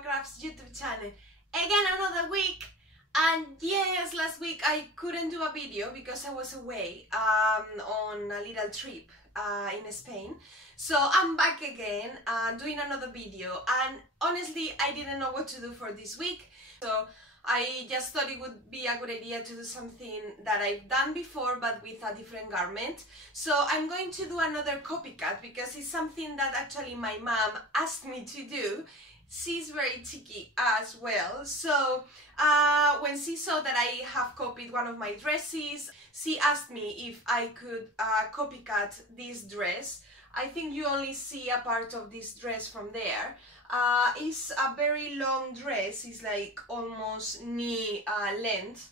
CocoWawa Crafts YouTube channel. Again, another week. And yes, last week I couldn't do a video because I was away on a little trip in Spain. So I'm back again doing another video, and honestly I didn't know what to do for this week. So I just thought it would be a good idea to do something that I've done before but with a different garment. So I'm going to do another copycat because it's something that actually my mom asked me to do. She's very cheeky as well, so when she saw that I have copied one of my dresses, she asked me if I could copycat this dress. I think you only see a part of this dress from there. It's a very long dress, it's like almost knee length.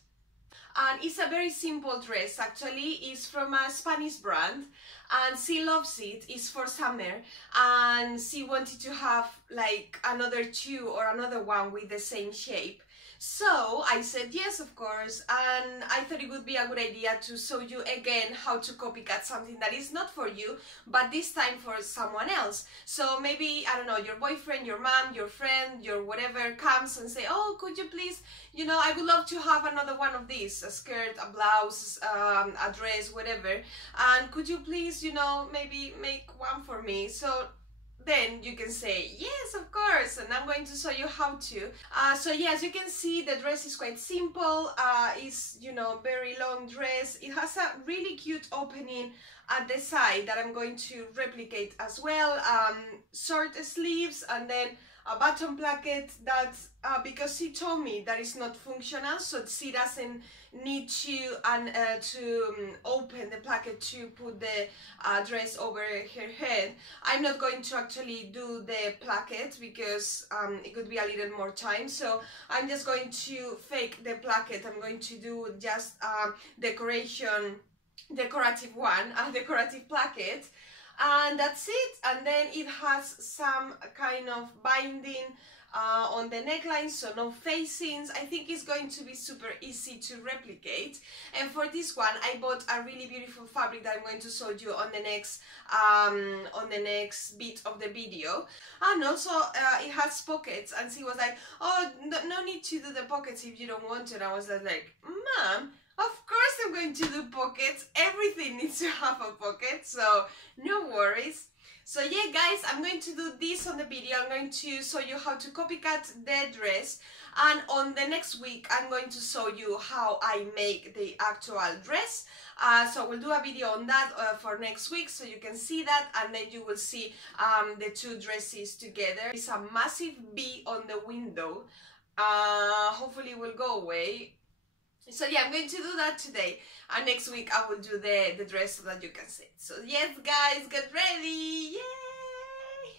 And it's a very simple dress, actually. It's from a Spanish brand and she loves it. It's for summer and she wanted to have like another two or another one with the same shape. So I said yes, of course, and I thought it would be a good idea to show you again how to copycat something that is not for you, but this time for someone else. So maybe, I don't know, your boyfriend, your mom, your friend, your whatever comes and say, oh, could you please, you know, I would love to have another one of these, a skirt, a blouse, a dress, whatever, and could you please, you know, maybe make one for me? So then you can say yes, of course, and I'm going to show you how to. So yeah, as you can see, the dress is quite simple. It's, you know, very long dress. It has a really cute opening at the side that I'm going to replicate as well. Short sleeves and then a button placket that because she told me that it's not functional, so she doesn't need to open the placket to put the dress over her head. I'm not going to actually do the placket because it could be a little more time, so I'm just going to fake the placket. I'm going to do just decorative placket, and that's it. And then it has some kind of binding on the neckline, so no facings. I think it's going to be super easy to replicate. And for this one I bought a really beautiful fabric that I'm going to show you on the next bit of the video. And also it has pockets, and she was like, oh, no need to do the pockets if you don't want to. And I was like, Mom, of course I'm going to do pockets. Everything needs to have a pocket, so no worries. So yeah, guys, I'm going to do this on the video. I'm going to show you how to copycat the dress, and on the next week I'm going to show you how I make the actual dress. So we'll do a video on that for next week, so you can see that, and then you will see the two dresses together. It's a massive bee on the window. Hopefully it will go away. So yeah, I'm going to do that today, and next week I will do the dress so that you can see it. So yes, guys, get ready! Yay!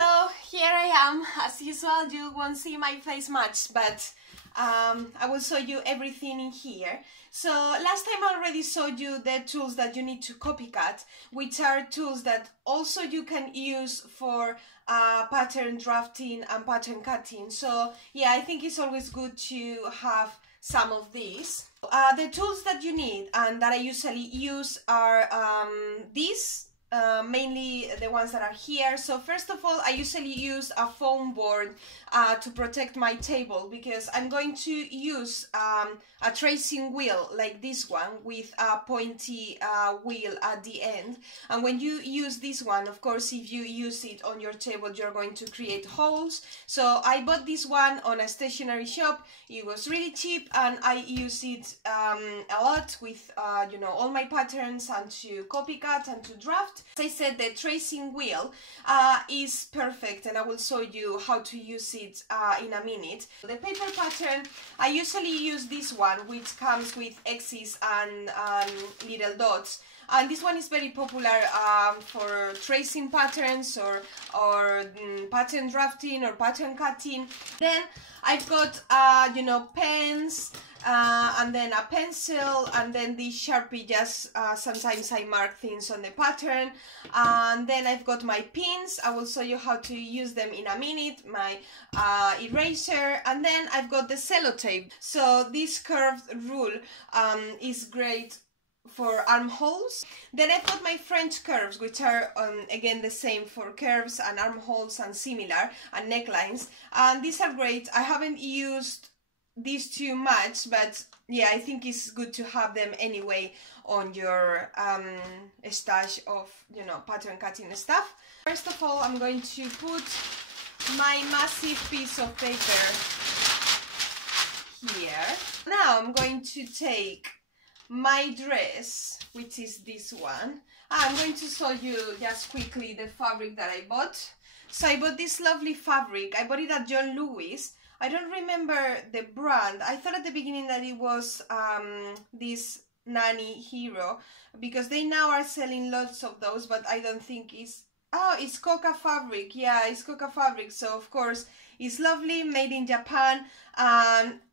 So here I am. As usual, you won't see my face much, but I will show you everything in here. So last time I already showed you the tools that you need to copycat, which are tools that also you can use for pattern drafting and pattern cutting. So yeah, I think it's always good to have some of these. The tools that you need and that I usually use are these, mainly the ones that are here. So first of all, I usually use a foam board to protect my table, because I'm going to use a tracing wheel like this one with a pointy wheel at the end. And when you use this one, of course, if you use it on your table, you're going to create holes. So I bought this one on a stationery shop. It was really cheap, and I use it a lot with you know, all my patterns and to copycat and to draft. As I said, the tracing wheel is perfect, and I will show you how to use it in a minute. The paper pattern, I usually use this one, which comes with X's and little dots. And this one is very popular for tracing patterns or pattern drafting or pattern cutting. Then I've got you know, pens, and then a pencil, and then this Sharpie, just sometimes I mark things on the pattern. And then I've got my pins. I will show you how to use them in a minute. My eraser, and then I've got the sellotape. So this curved rule is great for armholes. Then I've got my French curves, which are again the same for curves and armholes and similar, and necklines, and these are great. I haven't used these too much, but yeah, I think it's good to have them anyway on your stash of, you know, pattern cutting stuff. First of all, I'm going to put my massive piece of paper here. Now I'm going to take my dress, which is this one. I'm going to show you just quickly the fabric that I bought. So I bought this lovely fabric. I bought it at John Lewis. I don't remember the brand. I thought at the beginning that it was this Nanny Hero, because they now are selling lots of those, but I don't think it's... Oh, it's Coca fabric. Yeah, it's Coca fabric. So of course it's lovely, made in Japan.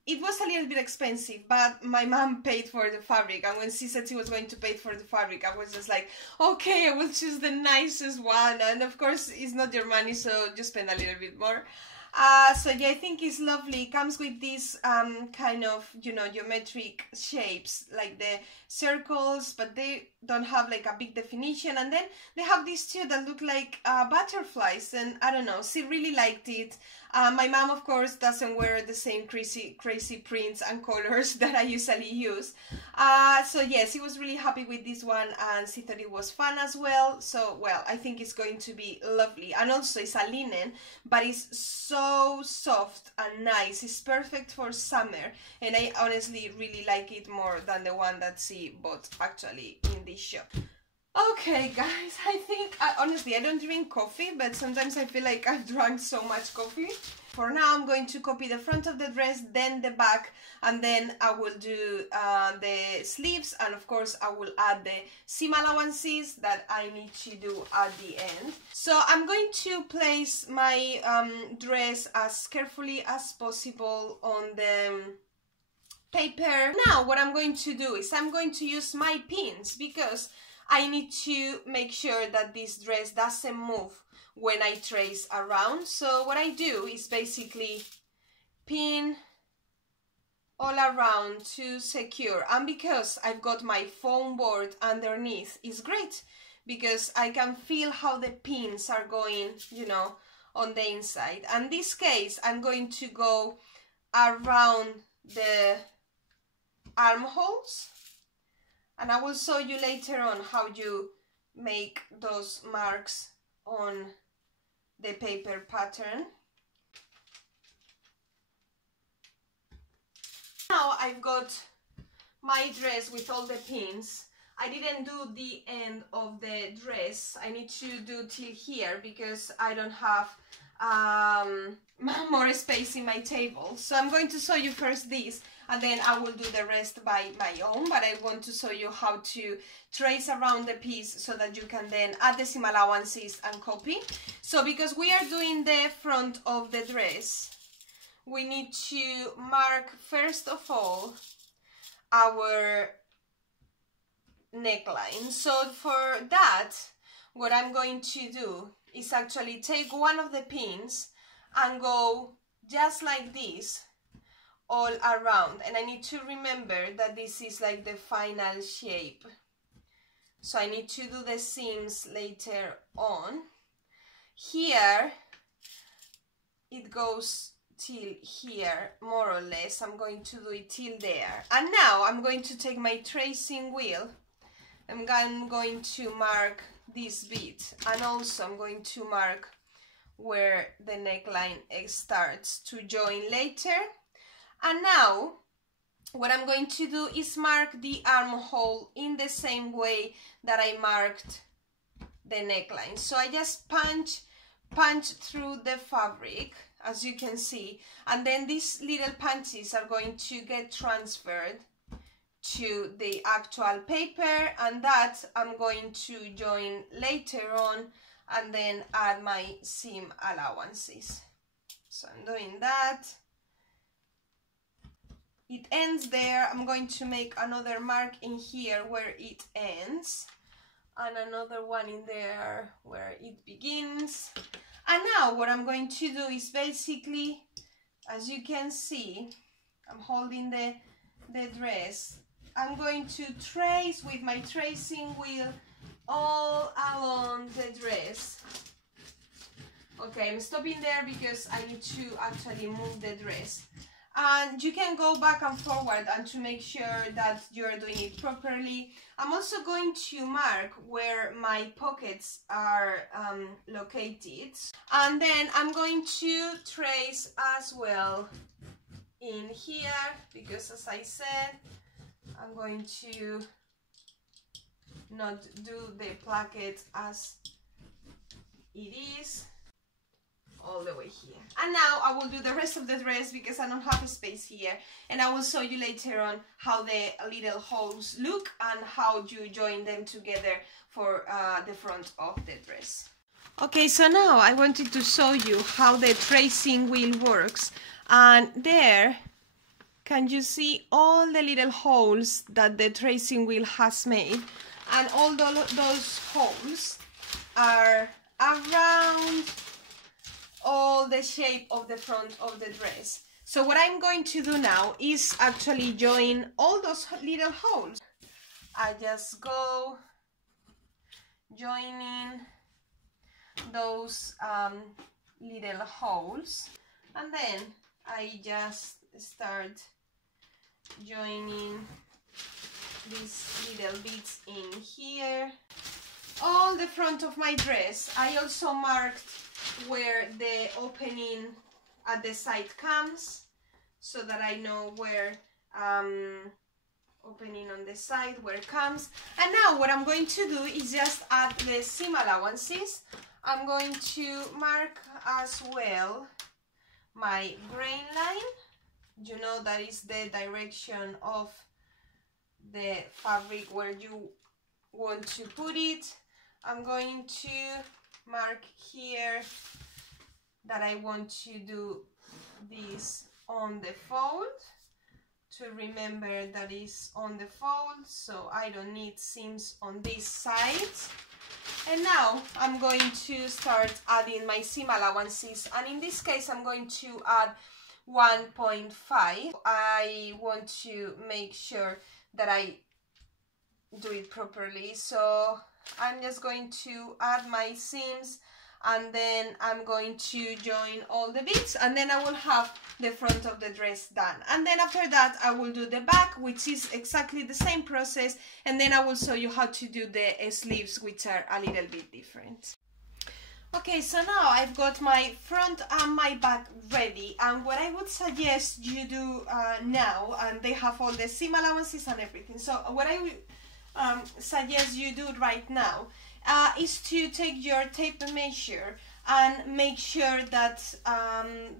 It was a little bit expensive, but my mom paid for the fabric, and when she said she was going to pay for the fabric, I was just like, okay, I will choose the nicest one. And of course it's not your money, so just spend a little bit more. So yeah, I think it's lovely. It comes with these kind of, you know, geometric shapes, like the circles, but they don't have like a big definition. And then they have these two that look like butterflies, and I don't know, she really liked it. My mom, of course, doesn't wear the same crazy prints and colors that I usually use. So yes, she was really happy with this one, and she thought it was fun as well. So, well, I think it's going to be lovely. And also it's a linen, but it's so soft and nice. It's perfect for summer, and I honestly really like it more than the one that she bought actually in this shop. Okay guys, I think, honestly, I don't drink coffee, but sometimes I feel like I've drunk so much coffee. For now, I'm going to copy the front of the dress, then the back, and then I will do the sleeves, and of course I will add the seam allowances that I need to do at the end. So I'm going to place my dress as carefully as possible on the paper. Now what I'm going to do is I'm going to use my pins, because I need to make sure that this dress doesn't move when I trace around. So what I do is basically pin all around to secure, and because I've got my foam board underneath, it's great because I can feel how the pins are going, you know, on the inside. And in this case, I'm going to go around the armholes, and I will show you later on how you make those marks on the paper pattern. Now I've got my dress with all the pins. I didn't do the end of the dress. I need to do till here because I don't have more space in my table. So I'm going to show you first this, and then I will do the rest by my own, but I want to show you how to trace around the piece so that you can then add the seam allowances and copy. So because we are doing the front of the dress, we need to mark first of all our neckline. So for that, what I'm going to do is actually take one of the pins and go just like this all around, and I need to remember that this is like the final shape, so I need to do the seams later on. Here it goes till here more or less. I'm going to do it till there, and now I'm going to take my tracing wheel. I'm going to mark this bit, and also I'm going to mark where the neckline starts to join later. And now what I'm going to do is mark the armhole in the same way that I marked the neckline. So I just punch through the fabric, as you can see, and then these little punches are going to get transferred to the actual paper, and that I'm going to join later on and then add my seam allowances. So I'm doing that. It ends there. I'm going to make another mark in here where it ends, and another one in there where it begins. And now what I'm going to do is basically, as you can see, I'm holding the dress I'm going to trace with my tracing wheel all along the dress. Okay, I'm stopping there because I need to actually move the dress. And you can go back and forward and to make sure that you're doing it properly. I'm also going to mark where my pockets are located. And then I'm going to trace as well in here, because as I said, I'm going to not do the placket as it is all the way here. And now I will do the rest of the dress because I don't have space here, and I will show you later on how the little holes look and how you join them together for the front of the dress. Okay, so now I wanted to show you how the tracing wheel works, and there can you see all the little holes that the tracing wheel has made, and all those holes are around all the shape of the front of the dress. So what I'm going to do now is actually join all those little holes. I just go joining those little holes, and then I just start joining these little bits in here. All the front of my dress, I also marked where the opening at the side comes, so that I know where opening on the side where it comes. And now what I'm going to do is just add the seam allowances. I'm going to mark as well my grain line. You know, that is the direction of the fabric where you want to put it. I'm going to mark here that I want to do this on the fold, to remember that is on the fold, so I don't need seams on this side. And now I'm going to start adding my seam allowances, and in this case I'm going to add 1.5. I want to make sure that I do it properly, so I'm just going to add my seams, and then I'm going to join all the bits, and then I will have the front of the dress done. And then after that I will do the back, which is exactly the same process, and then I will show you how to do the sleeves, which are a little bit different. Okay, so now I've got my front and my back ready, and what I would suggest you do now, and they have all the seam allowances and everything, so what I would suggest you do right now is to take your tape measure and make sure that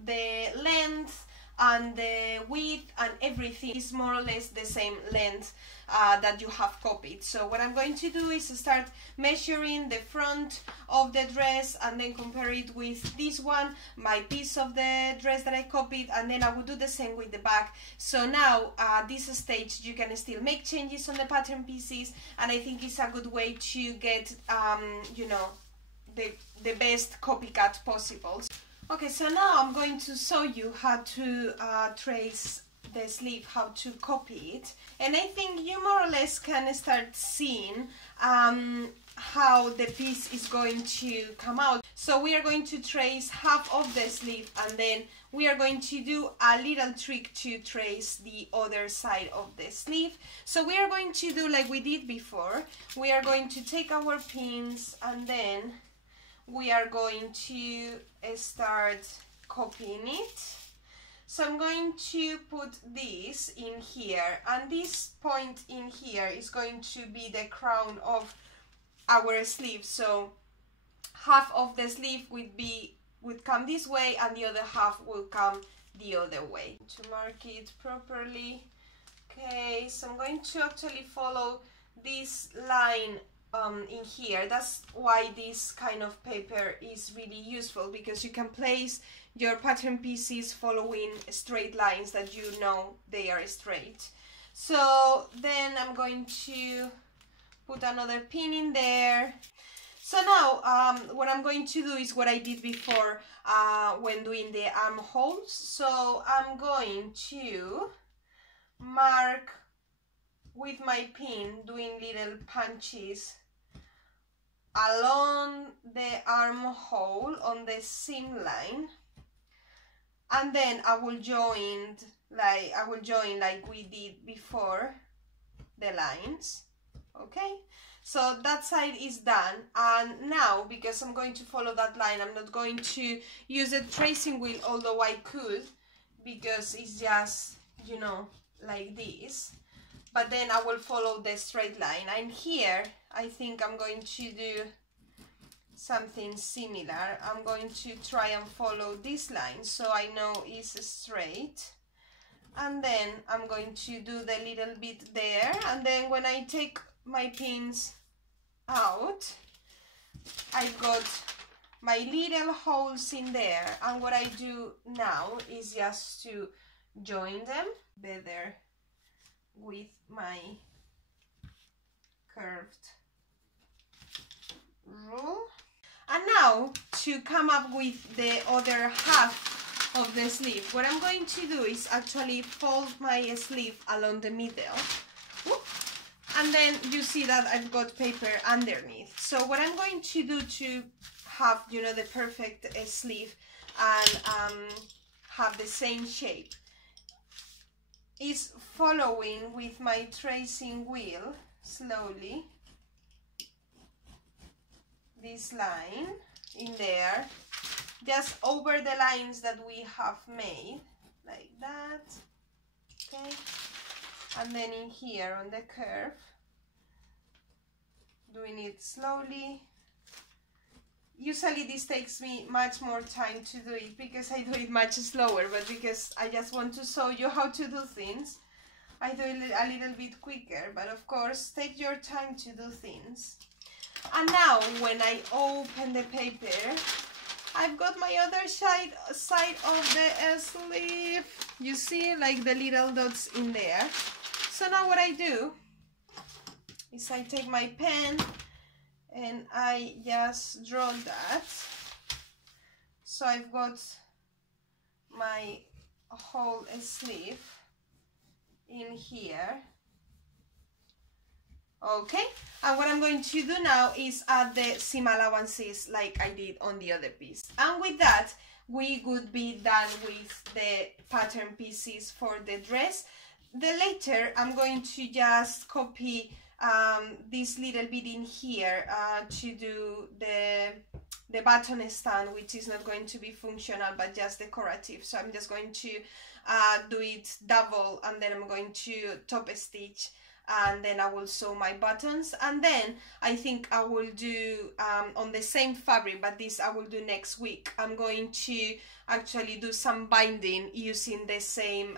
the length and the width and everything is more or less the same length that you have copied. So what I'm going to do is start measuring the front of the dress and then compare it with this one, my piece of the dress that I copied, and then I will do the same with the back. So now at this stage you can still make changes on the pattern pieces, and I think it's a good way to get you know, the best copycat possible. Okay, so now I'm going to show you how to trace the sleeve, how to copy it, and I think you more or less can start seeing how the piece is going to come out. So we are going to trace half of the sleeve, and then we are going to do a little trick to trace the other side of the sleeve. So we are going to do like we did before. We are going to take our pins, and then we are going to start copying it. So I'm going to put this in here, and this point in here is going to be the crown of our sleeve. So half of the sleeve would come this way, and the other half will come the other way. To mark it properly. Okay, so I'm going to actually follow this line in here. That's why this kind of paper is really useful, because you can place your pattern pieces following straight lines that you know they are straight. So then I'm going to put another pin in there. So now what I'm going to do is what I did before when doing the armholes. So I'm going to mark with my pin doing little punches along the armhole on the seam line, and then I will join like we did before the lines. Okay, so that side is done, and now because I'm going to follow that line, I'm not going to use a tracing wheel, although I could, because it's just, you know, like this, but then I will follow the straight line. And here I think I'm going to do something similar. I'm going to try and follow this line so I know it's straight, and then I'm going to do the little bit there, and then when I take my pins out, I've got my little holes in there, and what I do now is just to join them better with my curved rule. And now to come up with the other half of the sleeve, what I'm going to do is actually fold my sleeve along the middle. Whoop. And then you see that I've got paper underneath. So what I'm going to do to have, you know, the perfect sleeve and have the same shape is following with my tracing wheel slowly this line in there, just over the lines that we have made, like that. Okay, and then in here on the curve, doing it slowly. Usually this takes me much more time to do it because I do it much slower, but because I just want to show you how to do things, I do it a little bit quicker. But of course, take your time to do things. And now when I open the paper, I've got my other side of the sleeve. You see, like the little dots in there. So now what I do is I take my pen and I just draw that. So I've got my whole sleeve in here. Okay, and what I'm going to do now is add the seam allowances like I did on the other piece. And with that, we would be done with the pattern pieces for the dress. Later, I'm going to just copy this little bit in here to do the button stand, which is not going to be functional but just decorative. So I'm just going to do it double, and then I'm going to top stitch, and then I will sew my buttons, and then I think I will do on the same fabric, but this I will do next week. I'm going to actually do some binding using the same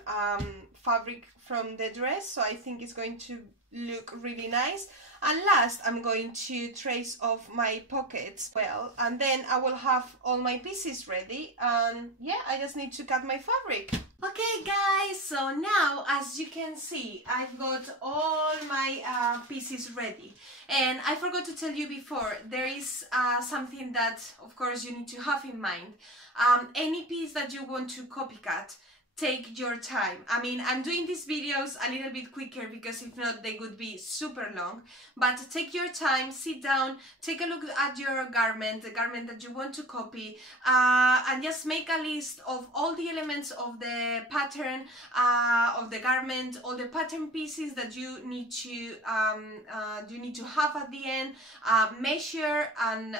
fabric from the dress, so I think it's going to look really nice. And last, I'm going to trace off my pockets well, and then I will have all my pieces ready, and yeah, I just need to cut my fabric. Okay guys, so now as you can see, I've got all my pieces ready, and I forgot to tell you before, there is something that of course you need to have in mind. Any piece that you want to copycat, take your time. I mean, I'm doing these videos a little bit quicker because if not they would be super long, but take your time, sit down, take a look at your garment, the garment that you want to copy, and just make a list of all the elements of the pattern of the garment, all the pattern pieces that you need to have at the end. Measure, and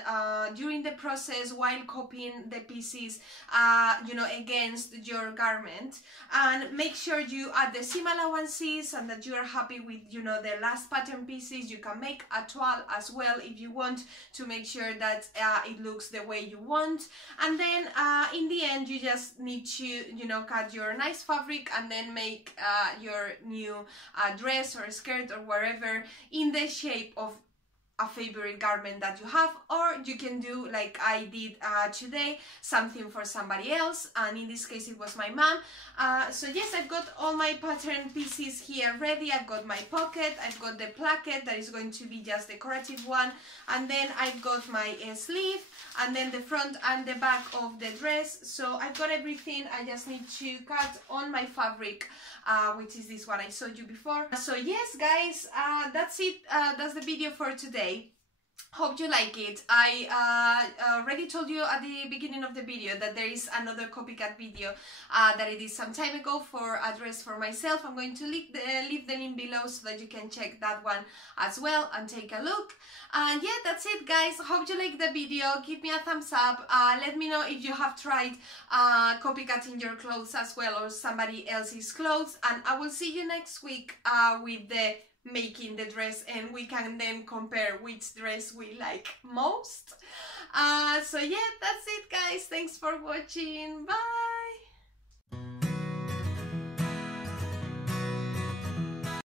during the process while copying the pieces, you know, against your garment. And make sure you add the seam allowances and that you are happy with, you know, the last pattern pieces. You can make a toile as well if you want to make sure that it looks the way you want. And then in the end you just need to, you know, cut your nice fabric and then make your new dress or skirt or whatever in the shape of a favorite garment that you have, or you can do like I did today, something for somebody else, and in this case it was my mom. So yes, I've got all my pattern pieces here ready. I've got my pocket, I've got the placket that is going to be just decorative one, and then I've got my sleeve, and then the front and the back of the dress. So I've got everything. I just need to cut on my fabric, which is this one I showed you before. So yes guys, that's it. That's the video for today. Hope you like it. I already told you at the beginning of the video that there is another copycat video that I did some time ago for a dress for myself. I'm going to leave the link below so that you can check that one as well and take a look. And yeah, that's it guys. Hope you like the video. Give me a thumbs up. Let me know if you have tried copycatting your clothes as well, or somebody else's clothes, and I will see you next week with the making the dress, and we can then compare which dress we like most. So yeah, that's it guys. Thanks for watching. Bye.